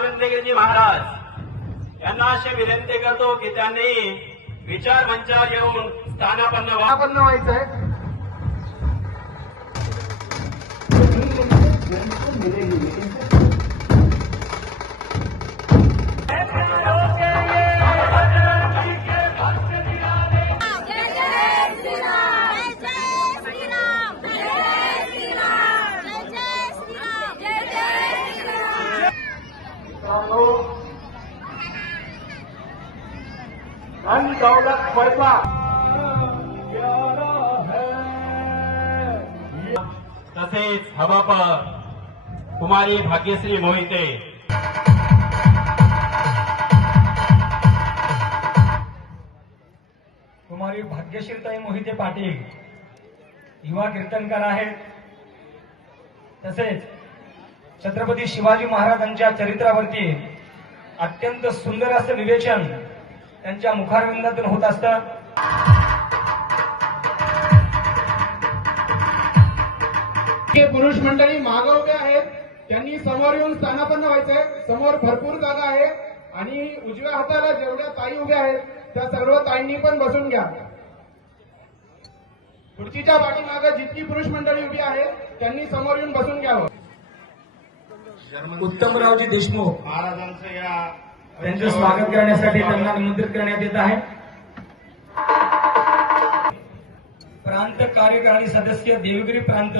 शिवानंदगिरी महाराज यांना अशी विनंती करतो की त्यांनी विचार मंचावर येऊन स्थानापन्न व्हायचंय। धन दौलत पैसा तसेच हवा पर कुमारी भाग्यश्री मोहिते कुमारी भाग्यश्रीताई मोहिते पाटील युवा कीर्तनकार आहेत। तसेच छत्रपती शिवाजी महाराजांच्या चरित्रावरती अत्यंत सुंदर असं विवेचन त्यांच्या मुखारविंदातून होत असतं। पुरुष मंडळी मागे उभे आहेत, त्यांनी समोर येऊन स्थानापन्न व्हायचंय। समोर भरपूर जागा आहे आणि उजव्या हाताला जेवढ्या ताई उभ्या आहेत त्या सर्व ताईंनी पण बसून घ्या। खुर्चीच्या पाठीमागे जितकी पुरुष मंडळी उभी आहे त्यांनी समोर येऊन बसून घ्यावं। उत्तमरावजी देशमुख महाराजांचं या त्यांचं स्वागत करण्यासाठी त्यांना निमंत्रित करण्यात येत आहे। प्रांत कार्यकारिणी सदस्य देवगिरी प्रांत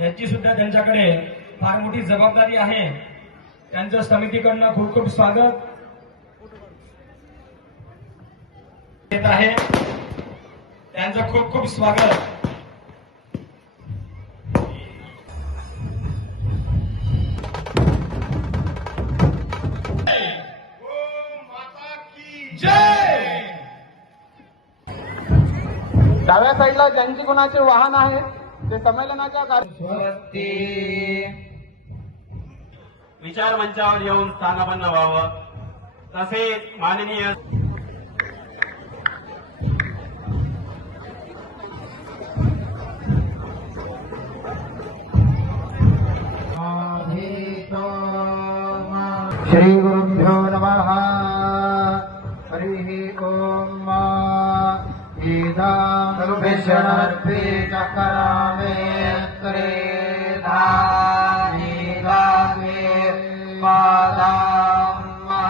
याची सुद्धा त्यांच्याकडे फार मोठी जबाबदारी आहे। त्यांचं समितीकडनं खूप खूप स्वागत येत आहे। त्यांचं खूप खूप स्वागत। डाव्या साईडला ज्यांची कोणाचे वाहन आहे ते संमेलनाच्या विचार मंचावर येऊन स्थानापन्न व्हावं। तसेच माननीय श्री गुरुभ्यो नमः। हरि ओम। ईदानुभिषणर्पे चकरामे त्रेधानि गामे पादाम्मा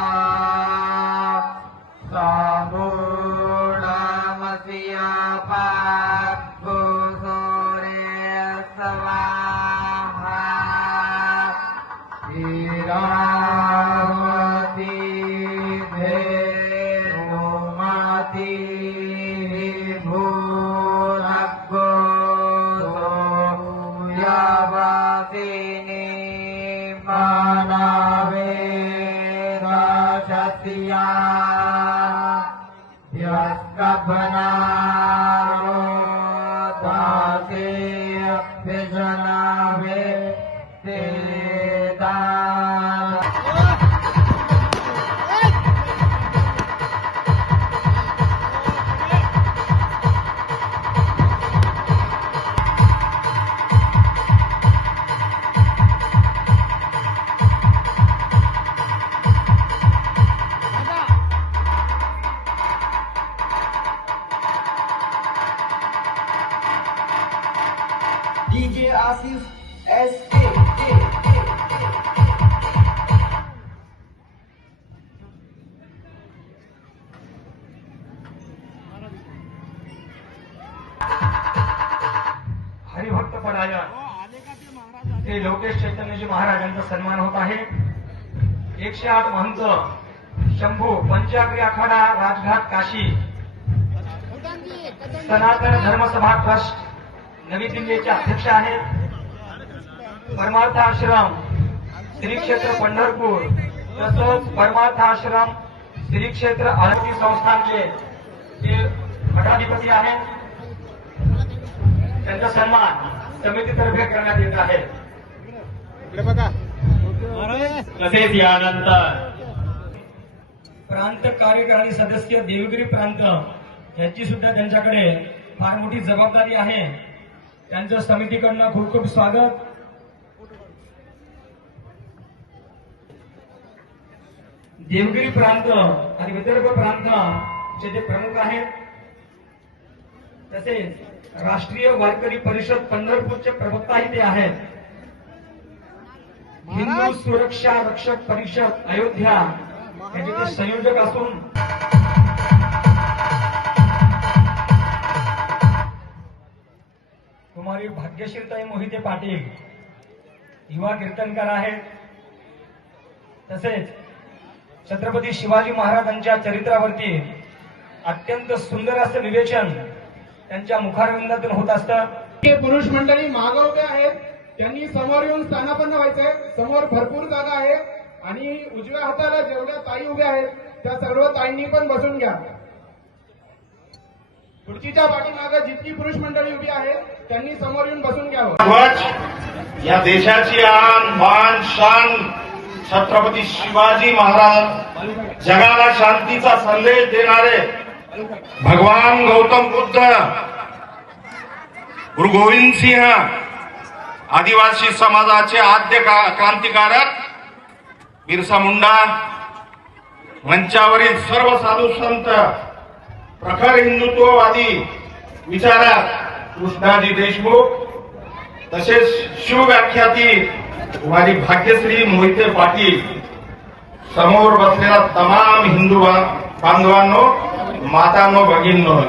सामूढमसिया पाग्गो सोरे स्वाहा ईरावती भेनुमती DJ Asif SK हरिभक्त पडाया ते लोकेश चैतन्यजी महाराजांचा सन्मान होत आहे। 108 महंत शंभू पंचाग्री आखाडा राजघाट काशी सनातन धर्मसभा ट्रस्ट नवी दिल्लीचे अध्यक्ष आहेत। परमार्थ आश्रम श्री क्षेत्र पंढरपूर तसंच परमार्थ आश्रम श्री क्षेत्र आरती संस्थानचे ते मठाधिपती आहेत। त्यांचा सन्मान समितीतर्फे करण्यात येत आहे। तसेच यानंतर प्रांत कार्यकारिणी सदस्य देवगिरी प्रांत याची सुद्धा त्यांच्याकडे फार मोठी जबाबदारी आहे। त्यांचं समितीकडनं खूप खूप स्वागत। देवगिरी प्रांत आणि विदर्भ प्रांतचे जे प्रमुख आहेत, तसेच राष्ट्रीय वारकरी परिषद पंढरपूरचे प्रवक्ताही ते आहेत. हिंदू सुरक्षा रक्षक परिषद अयोध्या याचे ते संयोजक असून कुमारी भाग्यश्रीताई मोहिते पाटील युवा कीर्तनकार आहेत. तसेच छत्रपती शिवाजी महाराजांच्या चरित्रावरती अत्यंत सुंदर असं विवेचन त्यांच्या मुखारविंदातून होत असतं. हे पुरुष मंडळी मागे उभे आहेत, त्यांनी समोर येऊन स्थानापन्न व्हायचंय. समोर भरपूर जागा आहे आणि उजव्या हाताला जेवढ्या ताई उभ्या आहेत त्या सर्व ताईंनी पण बसून घ्या. खुर्चीच्या पाठीमागे जितकी पुरुष मंडळी उभी आहेत त्यांनी समोर येऊन बसून घ्यावं. ध्वज या देशाची आन बान शान छत्रपती शिवाजी महाराज, जगाला शांतीचा संदेश देणारे भगवान गौतम बुद्ध, गुरु गोविंद सिंह, आदिवासी समाजाचे आद्य क्रांतिकारक बिरसा मुंडा, मंचावरील सर्व साधू संत, प्रखर हिंदुत्ववादी विचारक कृष्णाजी देशमुख, तसेच शिवव्याख्याती कुमारी भाग्यश्री मोहिते पाटील, समोर बसलेला तमाम हिंदू बांधवांनो, मातांनो, भगिनींनो,